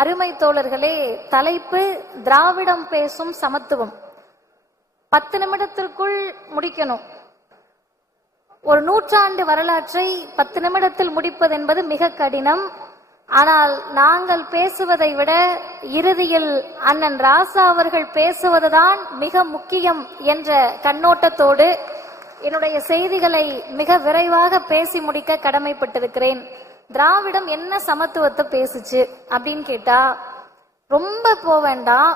அருமை தோழர்களே, தலைப்பு திராவிடம் பேசும் சமத்துவம். 10 நிமிடத்திற்குள் முடிக்கணும். ஒரு நூற்றாண்டு வரலாற்றை 10 நிமிடத்தில் முடிப்பது என்பது மிக கடினம். ஆனால் நாங்கள் பேசுவதை விட இறுதியில் அண்ணன் ராசா அவர்கள் பேசுவதுதான் மிக முக்கியம் என்ற கண்ணோட்டத்தோடு என்னுடைய செய்திகளை மிக விரைவாக பேசி முடிக்க கடமைப்பட்டிருக்கிறேன். திராவிடம் என்ன சமத்துவத்தை பேசுச்சு அப்படின்னு கேட்டா ரொம்ப போவேண்டாம்.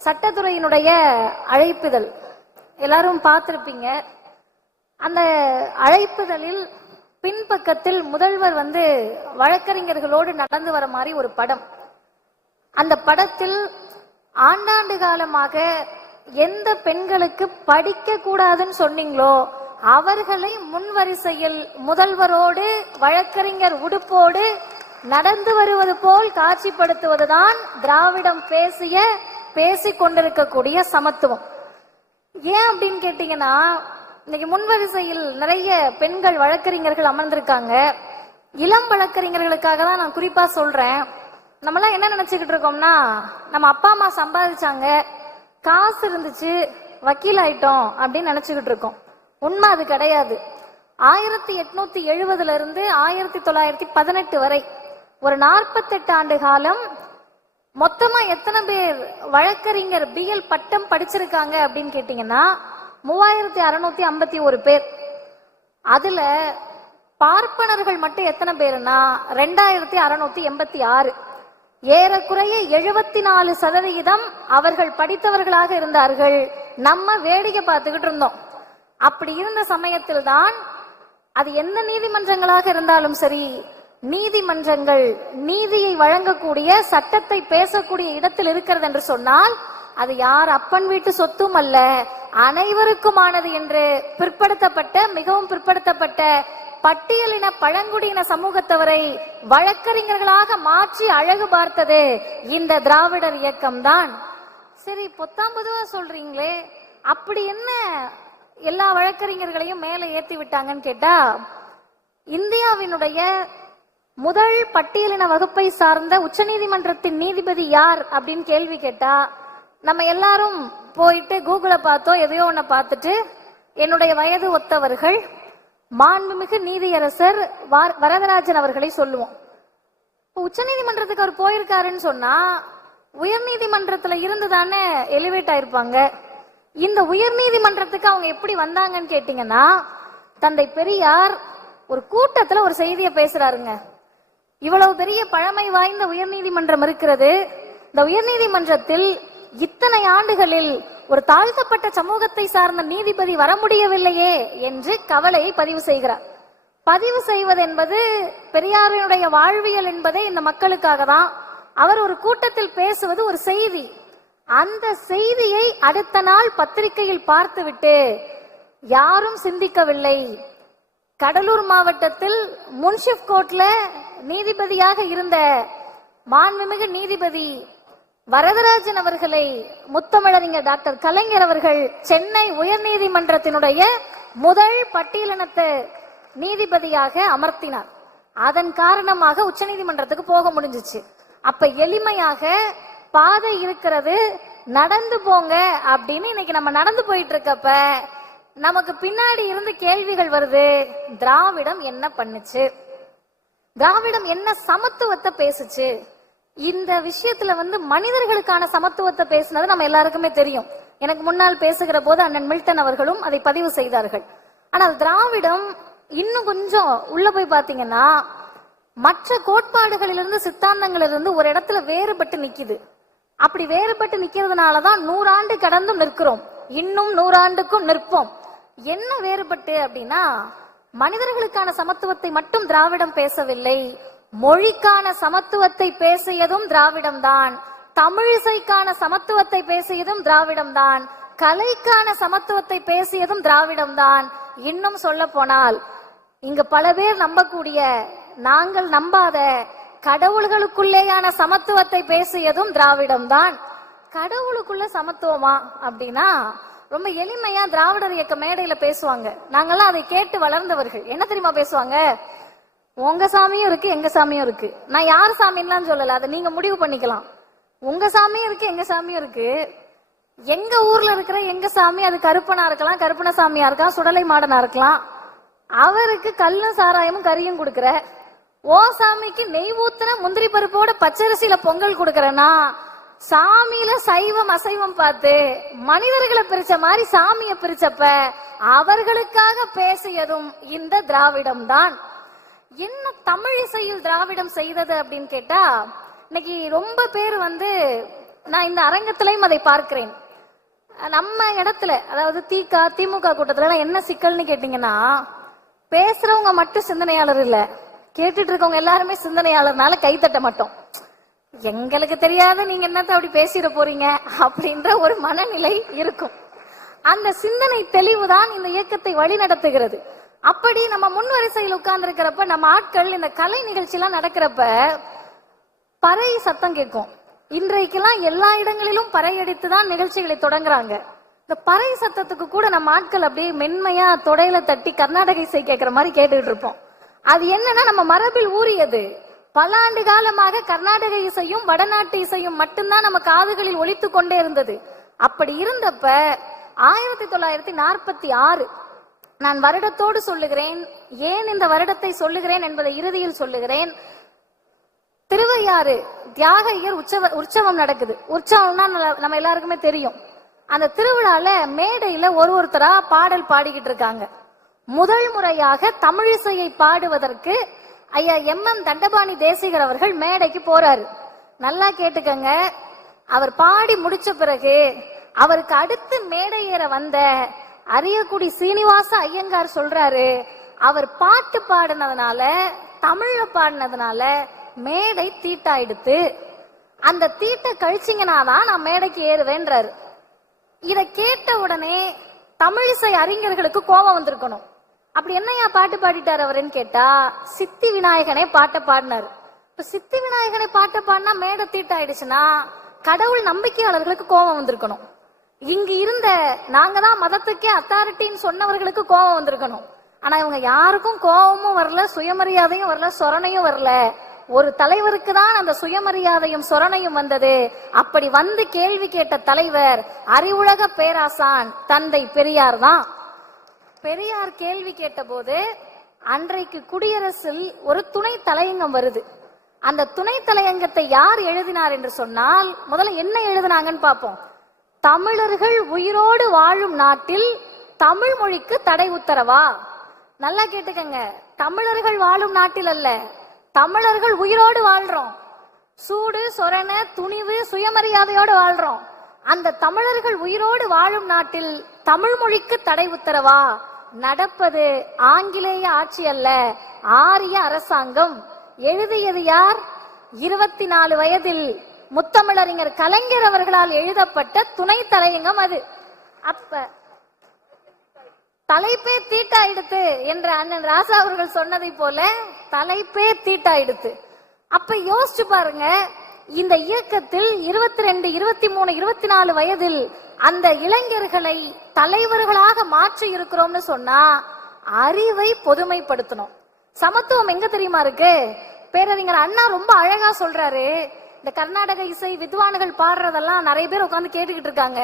சட்டத்துறையினுடைய அழைப்புதல் எல்லாரும் பார்த்திருப்பீங்க. அந்த அழைப்புதலில் பின்பக்கத்தில் முதல்வர் வழக்கறிஞர்களோடு நடந்து வர மாதிரி ஒரு படம். அந்த படத்தில் ஆண்டாண்டு காலமாக எந்த பெண்களுக்கு படிக்க கூடாதுன்னு சொன்னீங்களோ அவர்களை முன்வரிசையில் முதல்வரோடு வழக்கறிஞர் உடுப்போடு நடந்து வருவது போல் காட்சிப்படுத்துவதுதான் திராவிடம் பேசிக் கொண்டிருக்கக்கூடிய சமத்துவம். ஏன் அப்படின்னு கேட்டீங்கன்னா, இன்னைக்கு முன்வரிசையில் நிறைய பெண்கள் வழக்கறிஞர்கள் அமர்ந்திருக்காங்க. இளம் வழக்கறிஞர்களுக்காக தான் நான் குறிப்பா சொல்றேன். நம்மளாம் என்ன நினைச்சுக்கிட்டு இருக்கோம்னா, நம்ம அப்பா அம்மா சம்பாதிச்சாங்க, காசு இருந்துச்சு, வக்கீல் ஆயிட்டோம் அப்படின்னு நினைச்சுக்கிட்டு இருக்கோம். உண்மை அது கிடையாது. 1870 இருந்து 1918 வரை ஒரு 48 ஆண்டு காலம் மொத்தமா எத்தனை பேர் வழக்கறிஞர் BL பட்டம் படிச்சிருக்காங்க அப்படின்னு கேட்டீங்கன்னா 3651 பேர். அதுல பார்ப்பனர்கள் மட்டும் எத்தனை பேருன்னா 2686. ஏறக்குறைய 74% அவர்கள் படித்தவர்களாக இருந்தார்கள். நம்ம வேடிக்கை பார்த்துக்கிட்டு இருந்தோம். அப்படி இருந்த சமயத்தில் தான் அது எந்த நீதிமன்றங்களாக இருந்தாலும் சரி, நீதிமன்றங்கள் நீதியை வழங்கக்கூடிய சட்டத்தை பேசக்கூடிய இடத்தில் இருக்கிறது என்று சொன்னால் அது யார் அப்பன் வீட்டு சொத்தும் அல்ல, அனைவருக்குமானது என்று மிகவும் பிற்படுத்தப்பட்ட பட்டியலின பழங்குடியின சமூகத்தவரை வழக்கறிஞர்களாக மாற்றி அழகு பார்த்தது இந்த திராவிடர் இயக்கம்தான். சரி, பொத்தாம்பதுவா சொல்றீங்களே, அப்படி என்ன எல்லா வழக்கறிஞர்களையும் மேலே ஏத்தி விட்டாங்கன்னு கேட்டா, இந்தியாவினுடைய முதல் பட்டியலின வகுப்பை சார்ந்த உச்சநீதிமன்றத்தின் நீதிபதி யார் அப்படின்னு கேள்வி கேட்டா நம்ம எல்லாரும் போயிட்டு கூகுளை பார்த்தோ எதையோ ஒன்ன பார்த்துட்டு என்னுடைய வயது ஒத்தவர்கள் மாண்புமிகு நீதியரசர் வரதராஜன் அவர்களை சொல்லுவோம். உச்சநீதிமன்றத்துக்கு அவர் போயிருக்காருன்னு சொன்னா உயர் நீதிமன்றத்துல இருந்து தானே எலிவேட் ஆயிருப்பாங்க. இந்த உயர் நீதிமன்றத்துக்கு அவங்க எப்படி வந்தாங்கன்னு கேட்டீங்கன்னா, தந்தை பெரியார் ஒரு கூட்டத்துல ஒரு செய்தியை பேசுறாருங்க. இவ்வளவு பெரிய பழமை வாய்ந்த உயர் நீதிமன்றம் இருக்கிறது, இந்த உயர் நீதிமன்றத்தில் இத்தனை ஆண்டுகளில் ஒரு தாழ்த்தப்பட்ட சமூகத்தை சார்ந்த நீதிபதி வர முடியவில்லையே என்று கவலையை பதிவு செய்கிறார். பதிவு செய்வது என்பது பெரியாரினுடைய வாழ்வியல் என்பதே இந்த மக்களுக்காக தான். அவர் ஒரு கூட்டத்தில் பேசுவது ஒரு செய்தி. அந்த செய்தியை அடுத்த நாள் பத்திரிகையில் பார்த்துவிட்டு யாரும் சிந்திக்கவில்லை. கடலூர் மாவட்டத்தில் முன்சிப் கோர்ட்ல நீதிபதியாக இருந்த மாண்புமிகு நீதிபதி வரதராஜன் அவர்களை முத்தமிழறிஞர் டாக்டர் கலைஞர் அவர்கள் சென்னை உயர் நீதிமன்றத்தினுடைய முதல் பட்டியலினத்து நீதிபதியாக அமர்த்தினார். அதன் காரணமாக உச்ச நீதிமன்றத்துக்கு போக முடிஞ்சிச்சு. அப்ப எளிமையாக பாதை இருக்கிறது, நடந்து போங்க அப்படின்னு இன்னைக்கு நம்ம நடந்து போயிட்டு இருக்கப்ப நமக்கு பின்னாடி இருந்து கேள்விகள் வருது. திராவிடம் என்ன பண்ணுச்சு? திராவிடம் என்ன சமத்துவத்தை பேசுச்சு? இந்த விஷயத்துல மனிதர்களுக்கான சமத்துவத்தை பேசினது நம்ம எல்லாருக்குமே தெரியும். எனக்கு முன்னால் பேசுகிற போது அண்ணன் மில்டன் அவர்களும் அதை பதிவு செய்தார்கள். ஆனால் திராவிடம் இன்னும் கொஞ்சம் உள்ள போய் பாத்தீங்கன்னா மற்ற கோட்பாடுகளிலிருந்து சித்தாந்தங்களிலிருந்து ஒரு இடத்துல வேறுபட்டு நிக்குது. அப்படி வேறுபட்டு நிக்கிறதுனாலதான் 100 ஆண்டு கடந்தும் நிற்கிறோம், இன்னும் 100 ஆண்டுக்கும் நிற்போம். என்ன வேறுபட்டு அப்படின்னா, மனிதர்களுக்கான சமத்துவத்தை மட்டும் திராவிடம் பேசவில்லை, மொழிக்கான சமத்துவத்தை பேசியதும் திராவிடம் தான், தமிழிசைக்கான சமத்துவத்தை பேசியதும் திராவிடம் தான், கலைக்கான சமத்துவத்தை பேசியதும் திராவிடம் தான். இன்னும் சொல்ல போனால் இங்கு பல பேர் நம்பக்கூடிய, நாங்கள் நம்பாத கடவுள்களுக்குள்ளேயான சமத்துவத்தை பேசியதும் திராவிடம் தான். கடவுளுக்குள்ள சமத்துவமா அப்படின்னா ரொம்ப எளிமையா திராவிடர் இயக்க மேடையில பேசுவாங்க. நாங்கெல்லாம் அதை கேட்டு வளர்ந்தவர்கள். என்ன தெரியுமா பேசுவாங்க? உங்க சாமியும் இருக்கு, எங்க சாமியும் இருக்கு. நான் யார் சாமின்லாம் சொல்லல, அதை நீங்க முடிவு பண்ணிக்கலாம். உங்க சாமியும் இருக்கு, எங்க சாமியும் இருக்கு. எங்க ஊர்ல இருக்கிற எங்க சாமி அது கருப்பனா இருக்கலாம், கருப்பன சாமியா இருக்கலாம், சுடலை மாடனா இருக்கலாம். அவருக்கு கல்லும் சாராயமும் கறியும் கொடுக்கற, ஓ சாமிக்கு நெய் ஊத்துன முந்திரி பருப்போட பச்சரிசியில பொங்கல் கொடுக்கறனா, சாமியில சைவம் அசைவம் பார்த்து மனிதர்களை பிரிச்ச மாதிரி சாமியை பிரிச்சப்ப அவர்களுக்காக பேசியதும் இந்த திராவிடம் தான். என்ன தமிழ் இசையில் திராவிடம் செய்தது அப்படின்னு கேட்டா, இன்னைக்கு ரொம்ப பேர் நான் இந்த அரங்கத்திலையும் அதை பார்க்கிறேன். நம்ம இடத்துல, அதாவது திமுக கூட்டத்துல என்ன சிக்கல்னு கேட்டீங்கன்னா, பேசுறவங்க மட்டும் சிந்தனையாளர் இல்ல, கேட்டுட்டு இருக்கவங்க எல்லாருமே சிந்தனையாளர்னால கைத்தட்ட மாட்டோம். எங்களுக்கு தெரியாத நீங்க என்னத்த அப்படி பேசிட போறீங்க அப்படின்ற ஒரு மனநிலை இருக்கும். அந்த சிந்தனை தெளிவுதான் இந்த இயக்கத்தை வழி நடத்துகிறது. அப்படி நம்ம முன் வரிசையில் உட்கார்ந்து இருக்கிறப்ப, நம்ம ஆட்கள் இந்த கலை நிகழ்ச்சி எல்லாம் நடக்கிறப்ப பறை சத்தம் கேட்கும். இன்றைக்கெல்லாம் எல்லா இடங்களிலும் பறை அடித்துதான் நிகழ்ச்சிகளை தொடங்குறாங்க. இந்த பறை சத்தத்துக்கு கூட நம்ம ஆட்கள் அப்படியே மென்மையா தொடையில தட்டி கர்நாடக இசை கேட்கிற மாதிரி கேட்டுக்கிட்டு இருப்போம். அது என்னன்னா நம்ம மரபில் ஊறியது. பல ஆண்டு காலமாக கர்நாடக இசையும் வடநாட்டு இசையும் மட்டும்தான் நம்ம காதுகளில் ஒலித்து கொண்டே இருந்தது. அப்படி இருந்தப்ப 1946, நான் வருடத்தோடு சொல்லுகிறேன், ஏன் இந்த வருடத்தை சொல்லுகிறேன் என்பதை இறுதியில் சொல்லுகிறேன். திருவையாறு தியாகையர் உற்சவம் நடக்குது. உற்சவம்னா நம்ம எல்லாருக்குமே தெரியும். அந்த திருவிழால மேடையில ஒருத்தரா பாடல் பாடிக்கிட்டு இருக்காங்க. முதல் முறையாக தமிழிசையை பாடுவதற்கு ஐயா MM தண்டபாணி தேசிகர் அவர்கள் மேடைக்கு போறாரு. நல்லா கேட்டுக்கங்க. அவர் பாடி முடிச்ச பிறகு அவருக்கு அடுத்து மேடை ஏற வந்த அரியக்குடி சீனிவாச ஐயங்கார் சொல்றாரு, அவர் பாட்டு பாடினதுனால, தமிழ்ல பாடினதுனால மேடை தீட்டாயிடுத்து, அந்த தீட்டை கழிச்சிங்கனாதான் நான் மேடைக்கு ஏறுவேன்றாரு. இத கேட்ட உடனே தமிழிசை அறிஞர்களுக்கு கோபம் வந்திருக்கணும். அப்படி என்னையா பாட்டு பாடிட்டார் அவருன்னு கேட்டா, சித்தி விநாயகனை பாட்டை பாடினார். இப்ப சித்தி விநாயகனை பாட்டை பாடினா மேடை தீட்டாயிடுச்சுன்னா கடவுள் நம்பிக்கையாளர்களுக்கு கோபம் வந்திருக்கணும். இங்கு இருந்த நாங்க தான் மதத்துக்கே அத்தாரிட்டின்னு சொன்னவர்களுக்கு கோபம் வந்திருக்கணும். ஆனா இவங்க யாருக்கும் கோபமும் வரல, சுயமரியாதையும் வரல, சொரணையும் வரல. ஒரு தலைவருக்கு தான் அந்த சுயமரியாதையும் சொரணையும் வந்தது. அப்படி வந்து கேள்வி கேட்ட தலைவர் அறிவுலக பேராசான் தந்தை பெரியார் தான். பெரியார் கேள்வி கேட்ட போது அன்றைக்கு குடியரசில் ஒரு துணை தலையங்கம் வருது. அந்த துணை தலையங்கத்தை யார் எழுதினார் என்று சொன்னால், முதல்ல என்ன எழுதினாங்கன்னு பார்ப்போம். தமிழர்கள் உயிரோடு வாழும் நாட்டில் தமிழ் மொழிக்கு தடை உத்தரவா? நல்லா கேட்டுக்கங்க. தமிழர்கள் வாழும் நாட்டில் அல்ல, தமிழர்கள் உயிரோடு வாழ்றோம். சூடு சொரண துணிவு சுயமரியாதையோடு வாழ்றோம். அந்த தமிழர்கள் உயிரோடு வாழும் நாட்டில் தமிழ் மொழிக்கு தடை உத்தரவா? நடப்பது ஆங்கிலேய ஆட்சி அல்ல, ஆரிய அரசாங்கம். எழுதியது யார்? 24 வயதில் முத்தமிழறிஞர் கலைஞர் அவர்களால் எழுதப்பட்ட துணை தலையங்கம் அது. அப்ப தலைப்பே தீட்டாயிடுத்து என்ற அண்ணன் ராசா அவர்கள் சொன்னதை போல தலைப்பே தீட்டாயிடுத்து. அப்ப யோசிச்சு பாருங்க, இந்த இயக்கத்தில் 22, 23, 24 வயதில் அந்த இளைஞர்களை தலைவர்களாக மாற்றி இருக்கிறோம்னு சொன்னா அறிவை பொதுமைப்படுத்தணும். சமத்துவம் எங்க தெரியுமா இருக்கு? பேரறிஞர் அண்ணா ரொம்ப அழகா சொல்றாரு. இந்த கர்நாடக இசை வித்வான்கள் பாடுறதெல்லாம் நிறைய பேர் உட்காந்து கேட்டுக்கிட்டு இருக்காங்க.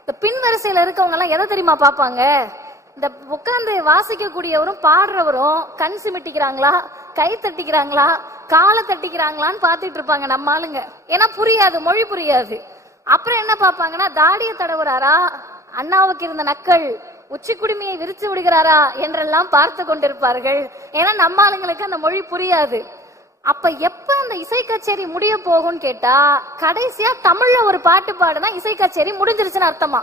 இந்த பின் வரிசையில இருக்கவங்க எல்லாம் எதை தெரியுமா பாப்பாங்க? இந்த உட்கார்ந்து வாசிக்க கூடியவரும் பாடுறவரும் கண் சிமிட்டிக்கிறாங்களா, கை தட்டிக்கிறாங்களா, காலை தட்டிக்கிறாங்களான்னு பாத்துட்டு இருப்பாங்க நம்ம ஆளுங்க. ஏன்னா புரியாது, மொழி புரியாது. அப்புறம் என்ன பாப்பாங்கன்னா, தாடிய தடவுறாரா, அண்ணாவுக்கு இருந்த நக்கல் உச்சி குடுமையை விரிச்சு விடுகிறாரா என்றெல்லாம் பார்த்து கொண்டிருப்பார்கள். ஏன்னா நம்ம ஆளுங்களுக்கு அந்த மொழி புரியாது. அப்ப எப்ப அந்த இசை கச்சேரி முடிய போகும்னு கேட்டா, கடைசியா தமிழ்ல ஒரு பாட்டு பாடுனா இசை கச்சேரி முடிஞ்சிருச்சுன்னு அர்த்தமா.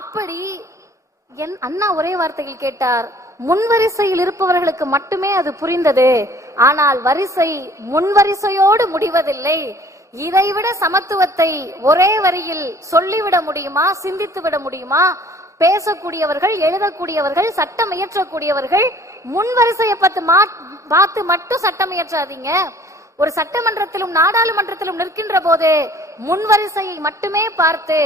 அப்படி அண்ணா ஒரே வார்த்தையில் கேட்டார், முன்வரிசையில் இருப்பவர்களுக்கு மட்டுமே அது புரிந்தது. ஆனால் வரிசை முன்வரிசையோடு முடிவதில்லை. இதைவிட சமத்துவத்தை ஒரே வரியில் சொல்லிவிட முடியுமா, சிந்தித்து விட முடியுமா? பேசக்கூடியவர்கள், எழுதக்கூடியவர்கள், சட்டம் இயற்றக்கூடியவர்கள் முன்வரிசையை பார்த்து மட்டும் சட்டம் இயற்றாதீங்க. ஒரு சட்டமன்றத்திலும் நாடாளுமன்றத்திலும் நிற்கின்ற போது முன்வரிசையை மட்டுமே பார்த்து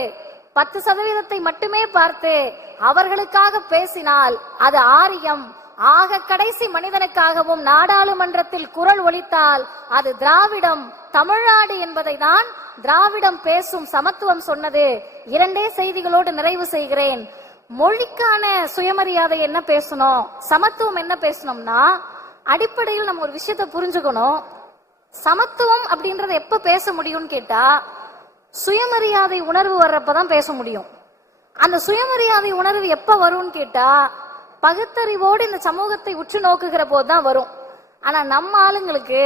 10% மட்டுமே பார்த்து அவர்களுக்காக பேசினால் அது ஆரியம். ஆக கடைசி மனிதனுக்காகவும் நாடாளுமன்றத்தில் குரல் ஒலித்தால் அது திராவிடம் தமிழ்நாடு என்பதை தான் திராவிடம் பேசும் சமத்துவம் சொன்னது. இரண்டே செய்திகளோடு நிறைவு செய்கிறேன். மொழிக்கான சுயமரியாதை என்ன பேசணும், சமத்துவம் என்ன பேசணும்னா, அடிப்படையில் நம்ம ஒரு விஷயத்தை புரிஞ்சுக்கணும். சமத்துவம் அப்படின்றத எப்ப பேச முடியும்னு கேட்டா, சுயமரியாதை உணர்வு வர்றப்பதான் பேச முடியும். அந்த சுயமரியாதை உணர்வு எப்ப வரும்னு கேட்டா, பகுத்தறிவோடு இந்த சமூகத்தை உற்று நோக்குகிற போதுதான் வரும். ஆனா நம்ம ஆளுங்களுக்கு,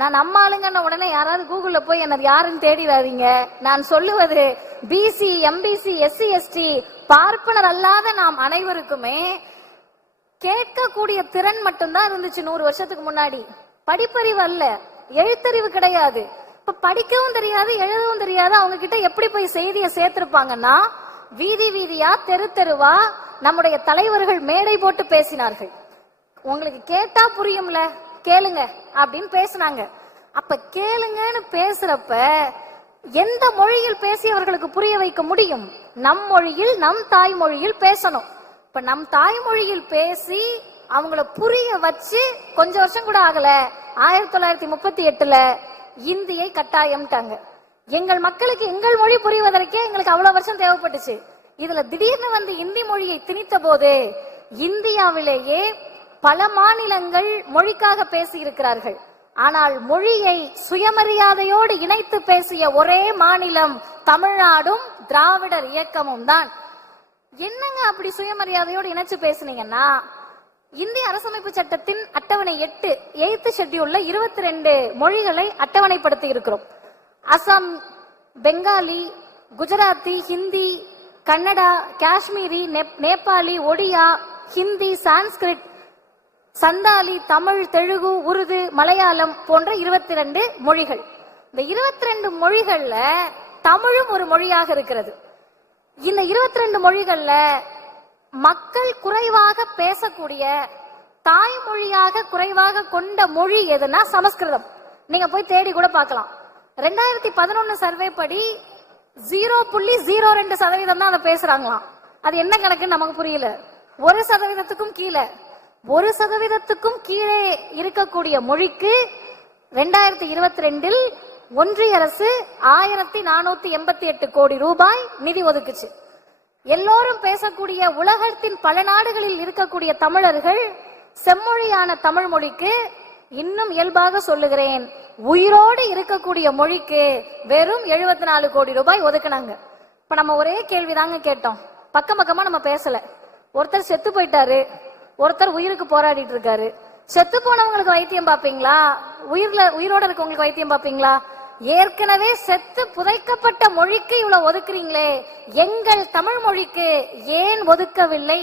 நான் நம்ம ஆளுங்கன்ன உடனே யாராவது கூகுள்ல போய் என்ன யாருன்னு தேடிடாதீங்க. நான் சொல்லுவது பிசி, எம்பிசி, எஸ்சி, எஸ்டி, பார்ப்பனர் அல்லாத நாம் அனைவருக்குமே கேட்கக்கூடிய திறன் மட்டும்தான் இருந்துச்சு 100 வருஷத்துக்கு முன்னாடி. படிப்பறிவு அல்ல, எழுத்தறிவு கிடையாது. இப்ப படிக்கவும் தெரியாது, எழுதவும் தெரியாது. அவங்க கிட்ட எப்படி போய் செய்தியை சேர்த்திருப்பாங்கன்னா, வீதி வீதியா, தெரு தெருவா நம்முடைய தலைவர்கள் மேடை போட்டு பேசினார்கள். உங்களுக்கு கேட்டா புரியும்ல, கேளுங்க அப்படின்னு பேசினாங்க. அப்ப கேளுங்கன்னு பேசுறப்ப எந்த மொழியில் பேசியவர்களுக்கு புரிய வைக்க முடியும்? நம் மொழியில், நம் தாய்மொழியில் பேசணும். இப்ப நம் தாய்மொழியில் பேசி அவங்கள புரிய வச்சு கொஞ்சம் வருஷம் கூட ஆகல, 1938ல இந்தியை கட்டாயம்ட்டாங்க. எங்கள் மக்களுக்கு எங்கள் மொழி புரிவதற்கே எங்களுக்கு அவ்வளவு வருஷம் தேவைப்பட்டுச்சு. இதுல திடீர்னு வந்து இந்தி மொழியை திணித்த போது இந்தியாவிலேயே பல மாநிலங்கள் மொழிக்காக பேசி இருக்கிறார்கள். ஆனால் மொழியை சுயமரியாதையோடு இணைத்து பேசிய ஒரே மாநிலம் தமிழ்நாடும் திராவிடர் இயக்கமும் தான். என்னங்க அப்படி சுயமரியாதையோடு இணைச்சு பேசுனீங்கன்னா, இந்திய அரசமைப்பு சட்டத்தின் அட்டவணை 8 ஷெட்யூல்ல 22 மொழிகளை அட்டவணைப்படுத்தி இருக்கிறோம். அசாம், பெங்காலி, குஜராத்தி, ஹிந்தி, கன்னடா, காஷ்மீரி, நேபாளி, ஒடியா, ஹிந்தி, சான்ஸ்கிரிட், சந்தாலி, தமிழ், தெலுங்கு, உருது, மலையாளம் போன்ற 22 மொழிகள். இந்த 22 மொழிகள்ல தமிழும் ஒரு மொழியாக இருக்கிறது. இந்த 22 மொழிகள்ல மக்கள் குறைவாக பேசக்கூடிய, தாய்மொழியாக குறைவாக கொண்ட மொழி எதுனா சமஸ்கிருதம். நீங்க போய் தேடி கூட பார்க்கலாம். 2011 சர்வே படி 0.02% தான் அதை பேசுறாங்களாம். அது என்ன கணக்குன்னு நமக்கு புரியல. 1%க்கும் கீழே, 1%க்கும் கீழே இருக்கக்கூடிய மொழிக்கு 2022 ஒன்றிய அரசு 1488 கோடி ரூபாய் நிதி ஒதுக்குச்சு. எல்லோரும் பேசக்கூடிய உலகத்தின் பல நாடுகளில் இருக்கக்கூடிய தமிழர்கள் செம்மொழியான தமிழ் மொழிக்கு, இன்னும் இயல்பாக சொல்லுகிறேன், உயிரோடு இருக்கக்கூடிய மொழிக்கு வெறும் 74 கோடி ரூபாய் ஒதுக்குனாங்க. இப்ப நம்ம ஒரே கேள்விதாங்க கேட்டோம். பக்கம் பக்கமா நம்ம பேசல. ஒருத்தர் செத்து போயிட்டாரு, ஒருத்தர் உயிருக்கு போராடிட்டு இருக்காரு. செத்து போனவங்களுக்கு வைத்தியம் பாப்பீங்களா? உயிரோட இருக்கவங்களுக்கு வைத்தியம் பாப்பீங்களா? ஏற்கனவே செத்து புதைக்கப்பட்ட மொழிக்கு இவ்வளவு ஒதுக்குறீங்களே, எங்கள் தமிழ் மொழிக்கு ஏன் ஒதுக்கவில்லை?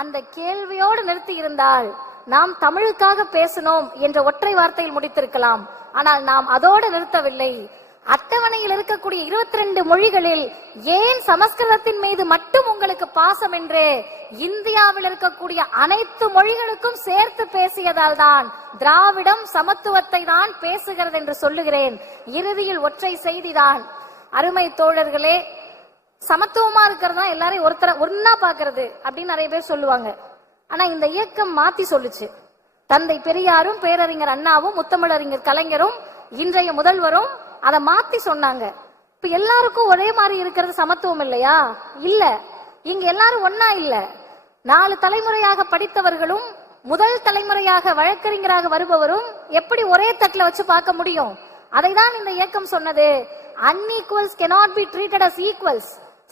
அந்த கேள்வியோடு நிறுத்தி இருந்தால் நாம் தமிழுக்காக பேசணும் என்ற ஒற்றை வார்த்தையில் முடித்திருக்கலாம். ஆனால் நாம் அதோடு நிறுத்தவில்லை. அட்டவணையில் இருக்கக்கூடிய 22 மொழிகளில் ஏன் சமஸ்கிருதத்தின் மீது மட்டும் உங்களுக்கு பாசம் என்று இந்தியாவில் இருக்கக்கூடிய அனைத்து மொழிகளுக்கும் சேர்த்து பேசியதால் தான் திராவிடம் சமத்துவத்தை தான் பேசுகிறது என்று சொல்லுகிறேன். இறுதியில் ஒற்றை செய்திதான். அருமை தோழர்களே, சமத்துவமா இருக்கிறதா எல்லாரையும் ஒன்னா பாக்குறது அப்படின்னு நிறைய பேர் சொல்லுவாங்க. ஆனா இந்த இயக்கம் மாத்தி சொல்லுச்சு. தந்தை பெரியாரும், பேரறிஞர் அண்ணாவும், முத்தமிழறிஞர் கலைஞரும், இன்றைய முதல்வரும் அதை மாத்தி சொன்னாங்க. இப்ப எல்லாருக்கும் ஒரே மாதிரி இருக்கிறது சமத்துவம் இல்லையா? இல்ல. இங்க எல்லாரும் ஒன்னா இல்ல. 4 தலைமுறையாக படித்தவர்களும் முதல் தலைமுறையாக வழக்கறிஞராக வருபவரும் எப்படி ஒரே தட்டுல வச்சு பார்க்க முடியும்? அதைதான் இந்த இயக்கம் சொன்னது. unequals cannot be treated as equals.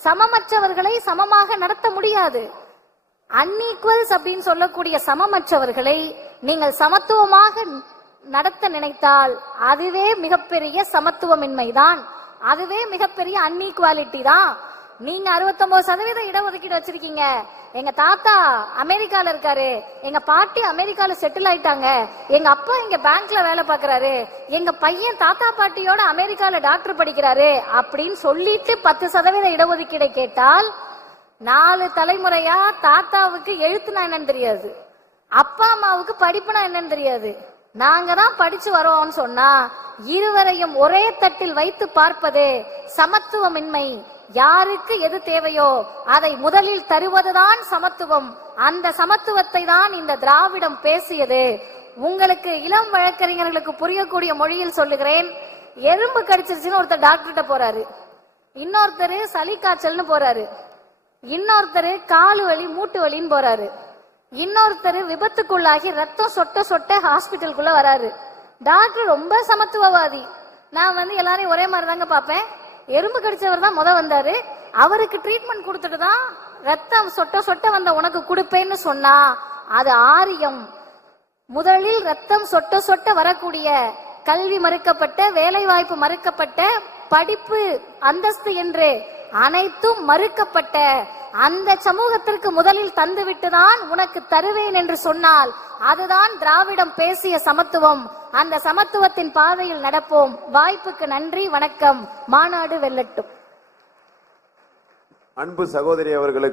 சமமற்றவர்களை சமமாக நடத்த முடியாது. அன்ஈக்குவல்ஸ் அப்படின்னு சொல்லக்கூடிய சமமற்றவர்களை நீங்கள் சமத்துவமாக நடத்த நினைத்தால் அதுவே மிகப்பெரிய சமத்துவமின்மைதான், அதுவே மிகப்பெரிய அன்ஈக்குவாலிட்டி தான். நீங்க 69% இடஒதுக்கீடு வச்சிருக்கீங்க. எங்க தாத்தா அமெரிக்கால இருக்காரு, எங்க பாட்டி அமெரிக்கால செட்டில் ஆயிட்டாங்க, எங்க அப்பா இங்க பேங்க்ல வேலை பார்க்கறாரு, எங்க பையன் தாத்தா பாட்டியோட அமெரிக்கால டாக்டர் படிக்கிறாரு அப்படின்னு சொல்லிட்டு 10% இடஒதுக்கீடை கேட்டால் 4 தலைமுறையா தாத்தாவுக்கு எழுத்துனா என்னன்னு தெரியாது, அப்பா அம்மாவுக்கு படிப்புனா என்னன்னு தெரியாது. நாங்க தான் படிச்சு வரோம்னு சொன்னா இருவரையும் ஒரே தட்டில் வைத்து பார்ப்பது சமத்துவமின்மை. யாருக்கு எது தேவையோ அதை முதலில் தருவதுதான் சமத்துவம். அந்த சமத்துவத்தை தான் இந்த திராவிடம் பேசியது. உங்களுக்கு இளம் வழக்கறிஞர்களுக்கு புரியக்கூடிய மொழியில் சொல்லுகிறேன். எறும்பு கடிச்சிருச்சுன்னு ஒருத்தர் டாக்டர்கிட்ட போறாரு, இன்னொருத்தர் சளி காய்ச்சல்னு போறாரு, இன்னொருத்தர் காலு வலி மூட்டு வலின்னு போறாரு, இன்னொருத்தர் விபத்துக்குள்ளாகி ரத்தம் சொட்ட சொட்ட ஹாஸ்பிட்டலுக்குள்ள வராரு. டாக்டர் ரொம்ப சமத்துவவாதி. நான் எல்லாரையும் ஒரே மாதிரி தாங்க பார்ப்பேன். எறும்பு கடிச்சவர் தான் வந்தாரு, அவருக்கு ட்ரீட்மெண்ட் கொடுத்துட்டு தான் ரத்தம் சொட்ட சொட்ட வந்த உனக்கு கொடுப்பேன்னு சொன்னா அது ஆரியம். முதலில் ரத்தம் சொட்ட சொட்ட வரக்கூடிய கல்வி மறுக்கப்பட்ட, வேலை வாய்ப்பு மறுக்கப்பட்ட, படிப்பு அந்தஸ்து என்று அனைத்தும் மறுக்கப்பட்ட அந்த சமூகத்திற்கு முதலில் தந்துவிட்டுதான் உனக்கு தருவேன் என்று சொன்னால் அதுதான் திராவிடம் பேசிய சமத்துவம். அந்த சமத்துவத்தின் பாதையில் நடப்போம். வாய்ப்புக்கு நன்றி, வணக்கம். மாநாடு வெல்லட்டும். அன்பு சகோதரி அவர்களுக்கு